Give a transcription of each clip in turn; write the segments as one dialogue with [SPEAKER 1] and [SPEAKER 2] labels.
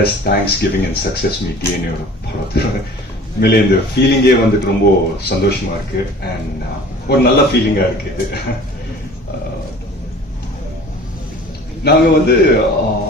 [SPEAKER 1] Press thanks giving and success me DNA படத்தோட உண்மையிலே இந்த ஃபீலிங்கே வந்துட்டு ரொம்ப சந்தோஷமா இருக்கு. அண்ட் uh, ஒரு நல்ல ஃபீலிங்கா இருக்கு இது. Uh, நாங்க வந்து uh,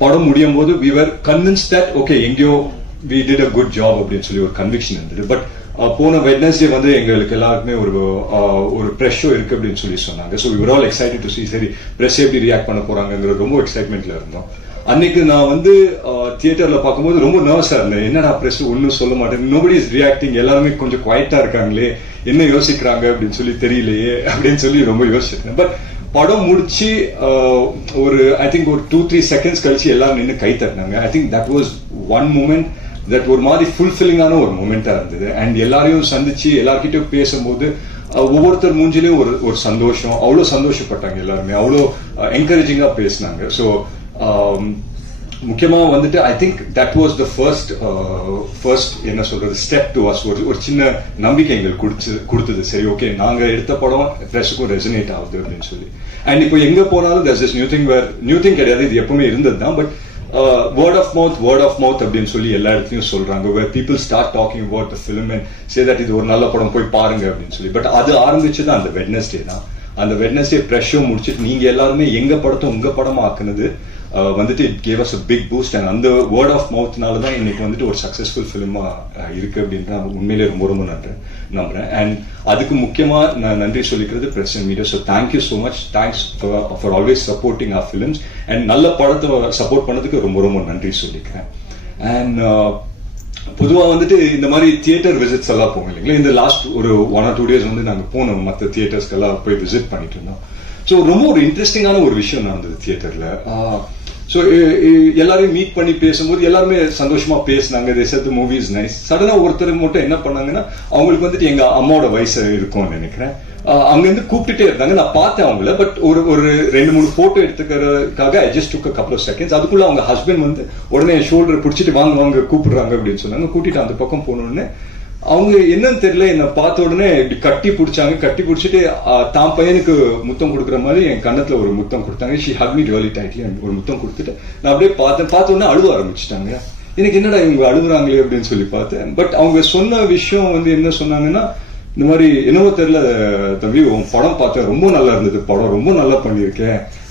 [SPEAKER 1] படம் முடியும் போது we were convince that okay எங்கேயோ we did a good job அப்படின்னு சொல்லி ஒரு கன்விக்ஷன் இருந்தது. பட் போன வெட்னஸ்டே வந்து எங்களுக்கு எல்லாருக்குமே ஒரு ஒரு ப்ரெஷ் ஷோ இருக்கு அப்படின்னு சொல்லி சொன்னாங்க. So we're all excited to see சரி ப்ரெஸ் எப்படி ரியாக்ட் பண்ண போறாங்கங்கிற ரொம்ப எக்ஸைட்மெண்ட்ல இருந்தோம். அன்னைக்கு நான் வந்து தியேட்டர்ல பார்க்கும்போது ரொம்ப நர்வஸா இருந்தேன். என்னடா ப்ரெஸ் ஒன்றும் சொல்ல மாட்டேன். நோபடி இஸ் ரியாக்டிங் எல்லாருமே கொஞ்சம் குவைட்டா இருக்காங்களே. என்ன யோசிக்கிறாங்க அப்படின்னு சொல்லி தெரியலையே அப்படின்னு சொல்லி ரொம்ப யோசிச்சிருக்கேன் பட் படம் முடிச்சு ஒரு ஐ திங்க் ஒரு டூ த்ரீ செகண்ட்ஸ் கழிச்சு எல்லாரும் நின்று கை தட்டினாங்க. I think that was one moment that ஒரு மாதிரி ஃபுல்ஃபில்லிங்கான ஒரு மூமெண்ட்டாக இருந்தது. அண்ட் எல்லாரையும் சந்திச்சு எல்லார்கிட்டயும் பேசும்போது ஒவ்வொருத்தர் மூஞ்சிலையும் ஒரு ஒரு சந்தோஷம். அவ்வளோ சந்தோஷப்பட்டாங்க எல்லாருமே. அவ்வளோ என்கரேஜிங்காக பேசினாங்க. ஸோ முக்கியமா வந்துட்டு I think that was the first first என்ன சொல்றது ஸ்டெப் டு வாஸ் ஒரு ஒரு சின்ன நம்பிக்கை எங்களுக்கு கொடுத்து கொடுத்தது. சரி ஓகே நாங்க எடுத்த படம் ஃப்ரெஷ்ஷுக்கும் ரெசனேட் ஆகுது அப்படின்னு சொல்லி. அண்ட் இப்போ எங்க போனாலும் this is new thing where new thing கிடையாது. இது எப்பவுமே இருந்தது தான். But word of mouth word of mouth அப்படின்னு சொல்லி எல்லா இடத்துலையும் சொல்றாங்க. Where people start talking about the film and say that இது ஒரு நல்ல படம் போய் பாருங்க அப்படின்னு சொல்லி. பட் அது ஆரம்பிச்சது அந்த வெட்னஸ்டே தான். அந்த வெட்னஸ்டே ப்ரெஷ்ஷோ முடிச்சுட்டு நீங்க எல்லாருமே எங்க படத்தை உங்க படமா ஆக்குனது? வந்துட்டு it gave us a big boost and அந்த வேர்ட் ஆஃப் மவுத்னால தான் இன்னைக்கு வந்துட்டு ஒரு சக்ஸஸ்ஃபுல் ஃபிலிமா இருக்கு அப்படின்னு நான் உண்மையிலே ரொம்ப ரொம்ப நன்றி நம்புறேன். அண்ட் அதுக்கு முக்கியமா நான் நன்றி சொல்லிக்கிறது press media so thank you so much thanks for always supporting our films and நல்ல படத்தை சப்போர்ட் பண்ணதுக்கு ரொம்ப ரொம்ப நன்றி சொல்லிக்கிறேன். அண்ட் பொதுவாக வந்துட்டு இந்த மாதிரி தியேட்டர் விசிட்ஸ் எல்லாம் போவோம் இல்லைங்களா? இந்த லாஸ்ட் ஒரு ஒன் ஆர் டூ டேஸ் வந்து நாங்கள் போனோம். மற்ற தியேட்டர்ஸ்க்கெல்லாம் போய் விசிட் பண்ணிட்டு இருந்தோம். ஸோ ரொம்ப ஒரு இன்ட்ரெஸ்டிங்கான ஒரு விஷயம் நடந்தது தியேட்டரில் ஸோ eh, eh, எல்லாரையும் மீட் பண்ணி பேசும்போது எல்லாருமே சந்தோஷமா பேசினாங்க. They மூவிஸ் நைஸ் சடனாக is ஒருத்தர் மட்டும் என்ன பண்ணாங்கன்னா அவங்களுக்கு வந்துட்டு எங்க அம்மாவோட வயசு இருக்கும்னு நினைக்கிறேன். அங்கேருந்து கூப்பிட்டுட்டே இருந்தாங்க. நான் பார்த்தேன் அவங்கள பட் ஒரு ஒரு ரெண்டு மூணு photo எடுத்துக்கிறதுக்காக I just took couple of seconds அதுக்குள்ள அவங்க ஹஸ்பண்ட் வந்து உடனே ஷோல்டர் பிடிச்சிட்டு வாங்க வாங்க கூப்பிடுறாங்க அப்படின்னு சொன்னாங்க. கூட்டிட்டு அந்த பக்கம் போனோடனே அவங்க என்னன்னு தெரியல என்னை பார்த்த உடனே இப்படி கட்டி பிடிச்சாங்க. கட்டி பிடிச்சிட்டு தான் பையனுக்கு முத்தம் கொடுக்குற மாதிரி என் கன்னத்துல ஒரு முத்தம் கொடுத்தாங்க. She hug me really tightly ஒரு முத்தம் கொடுத்துட்டு நான் அப்படியே பார்த்தேன். பார்த்த உடனே அழுவ ஆரம்பிச்சிட்டாங்க. எனக்கு என்னடா இவங்க அழுகுறாங்களே அப்படின்னு சொல்லி பார்த்தேன். பட் அவங்க சொன்ன விஷயம் வந்து என்ன சொன்னாங்கன்னா இந்த மாதிரி என்னவோ தெரியல தம்பி உன் படம் பார்த்தேன். ரொம்ப நல்லா இருந்தது. படம் ரொம்ப நல்லா பண்ணியிருக்கேன்.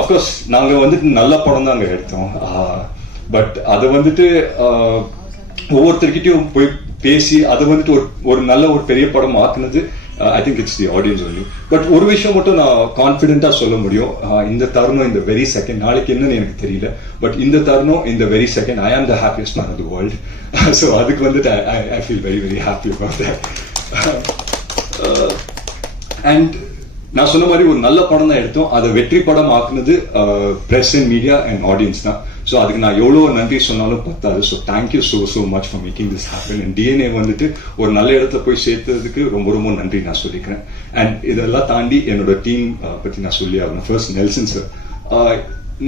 [SPEAKER 1] of course நாங்கள் வந்துட்டு நல்ல படம் தாங்க எடுத்தோம். பட் அதை வந்துட்டு ஒவ்வொருத்தர்கிட்டையும் ஒவ்வொருத்தர்கிட்டயும் போய் பேசி அதை வந்துட்டு ஒரு ஒரு நல்ல ஒரு பெரிய படம் ஆக்குனது I think it's the audience only but ஒரு விஷயம் மட்டும் நான் கான்ஃபிடென்ட்டாக சொல்ல முடியும். இந்த தருணம் இந்த வெரி செகண்ட் நாளைக்கு என்னன்னு எனக்கு தெரியல. பட் இந்த தருணம் இந்த very second I am the happiest man of the world so அதுக்கு வந்துட்டு I feel very very happy about that and நான் சொன்ன மாதிரி ஒரு நல்ல படம் தான் எடுத்தோம். அதை வெற்றி படம் ஆக்குனது press and media and audience தான். ஸோ அதுக்கு நான் எவ்வளோ நன்றி சொன்னாலும் பத்தாது. So thank you so so much for making this happen and DNA வந்துட்டு ஒரு நல்ல இடத்துல போய் சேர்த்ததுக்கு ரொம்ப ரொம்ப நன்றி நான் சொல்லிக்கிறேன். அண்ட் இதெல்லாம் தாண்டி என்னோட டீம் பற்றி நான் சொல்லி ஆகணும். ஃபர்ஸ்ட் நெல்சன் சார்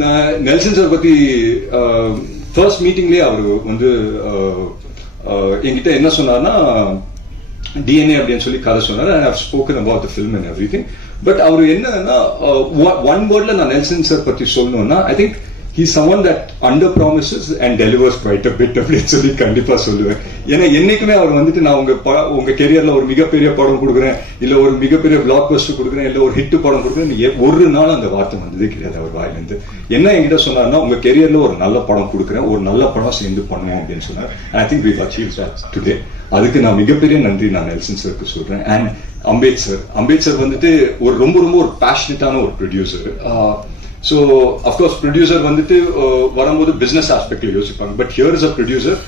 [SPEAKER 1] நான் நெல்சன் சார் பற்றி ஃபர்ஸ்ட் மீட்டிங்லேயே அவர் வந்து என்கிட்ட என்ன சொன்னார்னா டிஎன்ஏ அப்படின்னு சொல்லி கதை சொன்னார். I have spoken about the film and every thing but அவர் என்னன்னா ஒன் uh, வேர்ட்ல நான் நெல்சன் சார் பத்தி சொல்லணும்னா I think he someone that under promises and delivers quite bit அப்படின்னு சொல்லி கண்டிப்பா சொல்லுவேன். ஏன்னா என்னைக்குமே அவர் வந்துட்டு நான் உங்க ப- உங்க கெரியர்ல ஒரு மிகப்பெரிய படம் கொடுக்குறேன் இல்ல ஒரு மிகப்பெரிய பிளாக் பஸ்ட் கொடுக்குறேன் இல்ல ஒரு ஹிட் படம் கொடுக்குறேன் ஒரு நாள் அந்த வார்த்தை வந்ததே கிடையாது அவர் வாயிலிருந்து. என்ன என்கிட்ட சொன்னார்னா உங்க கெரியர்ல ஒரு நல்ல படம் கொடுக்குறேன் ஒரு நல்ல படம் சேர்ந்து பண்ணுவோம் அப்படின்னு சொன்னார். I think we achieve today அதுக்கு நான் மிகப்பெரிய நன்றி நான் நெல்சன் சருக்கு சொல்றேன். அண்ட் அம்பேத்கர் அம்பேத்கர் வந்துட்டு ஒரு ரொம்ப ரொம்ப ஒரு பேஷனட்டான ஒரு ப்ரொடியூசர் ஸோ அஃப்கோர்ஸ் ப்ரொடியூசர் வந்துட்டு வரும்போது பிசினஸ் ஆஸ்பெக்ட்ல யோசிப்பாங்க but here is a producer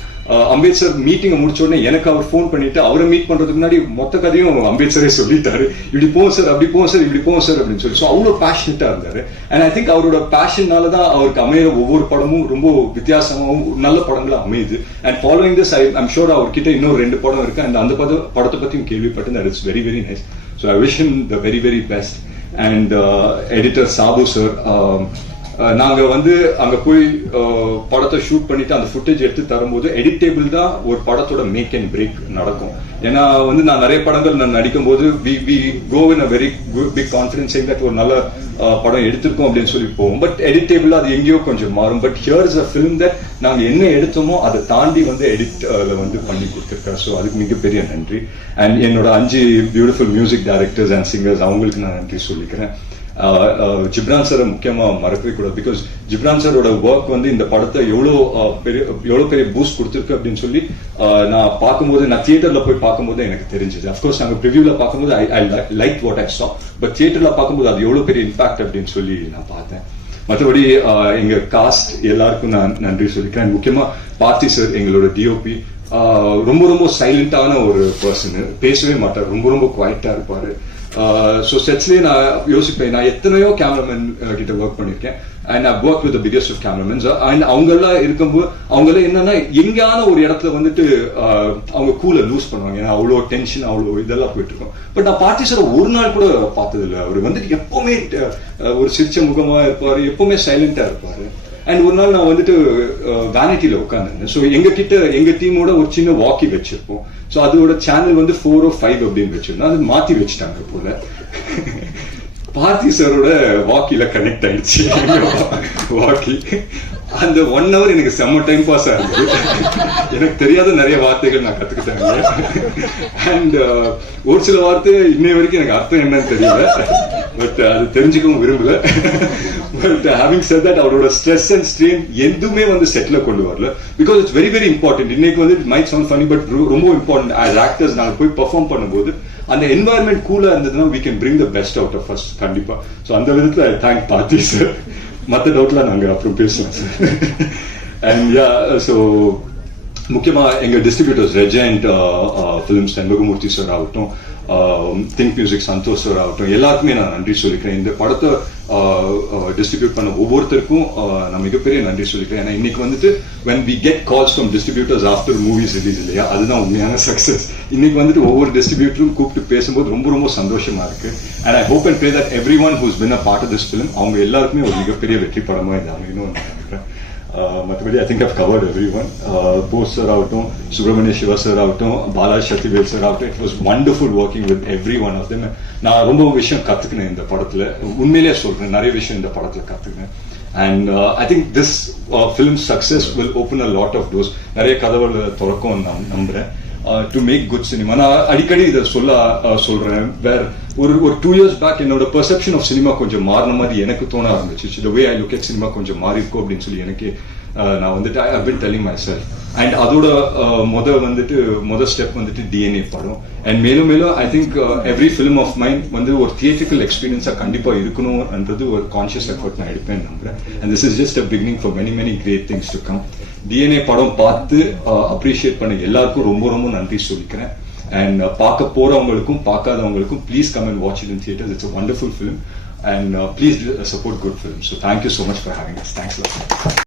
[SPEAKER 1] Ambedkar மீட்டிங்கை முடிச்ச உடனே எனக்கு அவர் ஃபோன் பண்ணிட்டு அவரை மீட் பண்றதுக்கு முன்னாடி மொத்த கதையும் அம்பேத்கரே சொல்லிட்டாரு இப்படி போவோம் சார் அப்படி போவோம் சார் இப்படி போவோம் சார் அப்படின்னு சொல்லி ஸோ அவ்வளோ பேஷனட்டா இருந்தாரு அண்ட் ஐ திங்க் அவரோட பேஷன்னால தான் அவருக்கு அமையிற ஒவ்வொரு படமும் ரொம்ப வித்தியாசமாகவும் நல்ல படங்களா அமையுது and following this I I'm sure அவர்கிட்ட இன்னும் ரெண்டு படம் இருக்கு அண்ட் அந்த படம் படத்தை பத்தியும் கேள்விப்பட்டேன் that it's very very nice so I wish the very very best and editor Sabu sir நாங்கள் வந்து அங்கே போய் படத்தை ஷூட் பண்ணிட்டு அந்த ஃபுட்டேஜ் எடுத்து தரும்போது எடிட்டேபிள் தான் ஒரு படத்தோட மேக் அண்ட் பிரேக் நடக்கும். ஏன்னா வந்து நான் நிறைய படங்கள் நான் நடிக்கும் போது we we go in a very big confidence that ஒரு நல்ல படம் எடுத்திருக்கோம் அப்படின்னு சொல்லி போவோம். பட் எடிட்டேபிள் அது எங்கேயோ கொஞ்சம் மாறும். But here is a film that நாங்கள் என்ன எடுத்தோமோ அதை தாண்டி வந்து எடிட் வந்து பண்ணி கொடுத்துருக்காரு. ஸோ அதுக்கு மிகப்பெரிய நன்றி. அண்ட் என்னோட அஞ்சு beautiful music directors and singers அவங்களுக்கு நான் நன்றி சொல்லிக்கிறேன். ஜிப்ரான் சாரை முக்கியமா மறக்கவே கூடாது. பிகாஸ் ஜிப்ரான் சாரோட ஒர்க் வந்து இந்த படத்தை எவ்வளோ பெரிய எவ்வளோ பெரிய பூஸ்ட் கொடுத்துருக்கு அப்படின்னு சொல்லி நான் பார்க்கும்போது நான் தியேட்டர்ல போய் பார்க்கும்போது எனக்கு தெரிஞ்சது. அஃப்கோர்ஸ் நாங்கள் ப்ரிவியூல பார்க்கும்போது ஐ ஐ லைக் வாட் ஐ சா பட் தியேட்டர்ல பார்க்கும்போது அது எவ்வளோ பெரிய இம்பாக்ட் அப்படின்னு சொல்லி நான் பார்த்தேன். மற்றபடி எங்க காஸ்ட் எல்லாருக்கும் நான் நன்றி சொல்லிக்கிறேன். முக்கியமா பார்த்தி சார் எங்களோட டிஓபி ரொம்ப ரொம்ப சைலண்டான ஒரு பர்சன் பேசவே மாட்டார். ரொம்ப ரொம்ப குவைட்டா இருப்பாரு. ஸோ செட்ஸ்லேயே நான் யோசிப்பேன். நான் எத்தனையோ கேமராமேன் uh, கிட்ட ஒர்க் பண்ணியிருக்கேன். And I work with biggest of cameramans and அவங்கெல்லாம் இருக்கும்போது அவங்கெல்லாம் என்னன்னா எங்கேயான ஒரு இடத்துல வந்துட்டு ஆஹ், அவங்க கூலை லூஸ் பண்ணுவாங்க. ஏன்னா அவ்வளோ டென்ஷன் அவ்வளோ இதெல்லாம் போயிட்டு இருக்கும் பட் நான் பார்ட்டி சார் ஒரு நாள் கூட பார்த்ததில்லை. அவர் வந்துட்டு எப்பவுமே uh, ஒரு சிரிச்ச முகமா இருப்பாரு எப்பவுமே சைலண்டாக இருப்பாரு. அண்ட் ஒரு நாள் நான் வந்துட்டு வேனிட்டியில உட்காந்துருந்தேன் ஸோ எங்க கிட்ட எங்க டீமோட ஒரு சின்ன வாக்கி வச்சிருப்போம். ஸோ அதோட சேனல் வந்து ஃபோர் ஓ ஃபைவ் அப்படின்னு வச்சிருந்தோம். அது மாத்தி வச்சுட்டாங்க போல. பார்த்தி சாரோட வாக்கில கனெக்ட் ஆயிடுச்சு. வாக்கி அந்த ஒன் ஹவர் எனக்கு செம்ம டைம் பாஸ் ஆகுது எனக்கு தெரியாத நிறைய வார்த்தைகள் நான் கத்துக்கிட்டேன் அண்ட் uh, ஒரு சில வார்த்தை இன்னை வரைக்கும் எனக்கு அர்த்தம் என்னன்னு தெரியல. பட் அது தெரிஞ்சுக்கவும் விரும்பல. But having uh, said that அவரோட ஸ்ட்ரெஸ் அண்ட் ஸ்ட்ரெயின் எதுவுமே வந்து செட்டில் கொண்டு வரல. Because it's very very important இன்னைக்கு வந்து மைட் சவுண்ட் ஃபனி பட் ரொம்ப இம்பார்ட்டன்ட் ஆஸ் ஆக்டர்ஸ் நாங்கள் போய் பர்ஃபார்ம் பண்ணும்போது அந்த என்வாயர்மெண்ட் கூலாக இருந்ததுன்னா we can bring the best out of first கண்டிப்பா. ஸோ அந்த விதத்தில் தேங்க் பார்த்தி சார் மற்ற டவுட்லாம் நாங்கள் அப்புறம் பேசலாம் சார் அண்ட் யா ஸோ முக்கியமாக எங்கள் distributors Regent films Senbagamoorthy sir ஆகட்டும் திங்க் மியூசிக் சந்தோஷ் சார் ஆகட்டும் எல்லாருக்குமே நான் நன்றி சொல்லிக்கிறேன். இந்த படத்தை டிஸ்ட்ரிபியூட் பண்ண ஒவ்வொருத்தருக்கும் நான் மிகப்பெரிய நன்றி சொல்லிக்கிறேன். ஏன்னா இன்னைக்கு வந்துட்டு when we get calls from distributors after movies release இல்லையா? அதுதான் உண்மையான சக்சஸ் இன்னைக்கு வந்துட்டு ஒவ்வொரு டிஸ்ட்ரிபியூட்டரும் கூப்பிட்டு பேசும்போது ரொம்ப ரொம்ப சந்தோஷமா இருக்கு. And I hope and pray that every one who's been a part of this film அவங்க எல்லாருக்குமே ஒரு மிகப்பெரிய வெற்றி படமா இது அமையணும்னு நான் நினைக்கிறேன். மற்றபடி I think I've covered every one Bose sir ஆகட்டும் சுப்பிரமணிய சிவா சார் ஆகட்டும் பாலா சக்திவேல் சார் ஆகட்டும் it was wonderful working with every one of them நான் ரொம்ப விஷயம் கத்துக்கினேன் இந்த படத்துல உண்மையிலேயே சொல்றேன் நிறைய விஷயம் இந்த படத்துல கற்றுக்கினேன் and I think this film success will open a lot of doors நிறைய கதவுகளை திறக்கும் நான் நம்புறேன் டு மேக் குட் சினிமா நான் அடிக்கடி இதை சொல்ல சொல்றேன் வேற ஒரு ஒரு டூ இயர்ஸ் பேக் என்னோட பெர்செப்ஷன் ஆஃப் சினிமா கொஞ்சம் மாறின மாதிரி எனக்கு தோண ஆரம்பிச்சிச்சு. The way I look at cinema கொஞ்சம் மாறி இருக்கும் அப்படின்னு சொல்லி எனக்கு Uh, நான் வந்துட்டு I been telling my self and அதோட uh, முத வந்துட்டு முத ஸ்டெப் வந்துட்டு டிஎன்ஏ படம். அண்ட் மேலும் மேலும் I think every film of mind வந்து ஒரு தியேட்ரிக்கல் எக்ஸ்பீரியன்ஸா கண்டிப்பாக இருக்கணும்ன்றது ஒரு கான்ஷியஸ் எஃபர்ட் நான் எடுப்பேன் நம்புறேன். And this is just a beginning for many many great things to come DNA படம் பார்த்து uh, அப்ரிஷியேட் பண்ண எல்லாருக்கும் ரொம்ப ரொம்ப நன்றி சொல்லிக்கிறேன். அண்ட் uh, பார்க்க போறவங்களுக்கும் பார்க்காதவங்களுக்கும் please come and watch it in theatres it's wonderful film and please support good film so thank you so much for having thanks